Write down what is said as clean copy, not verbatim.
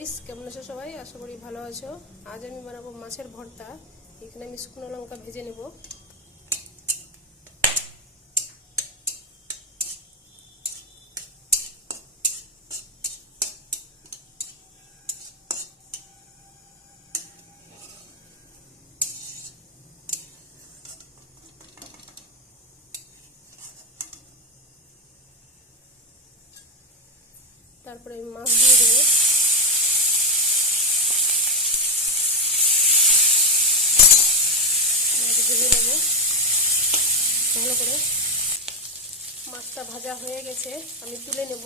Guys, কেমন আছো সবাই? আশা করি ভালো আছো। আজ আমি বানাবো মাছের ভর্তা। এখানে আমি শুকনো লঙ্কা ভেজে নেব। তারপরে আমি মাছ দিয়ে দেবো। মাছ ভেজে নেব ভালো করে। মাছটা ভাজা হয়ে গেছে, আমি তুলে নেব।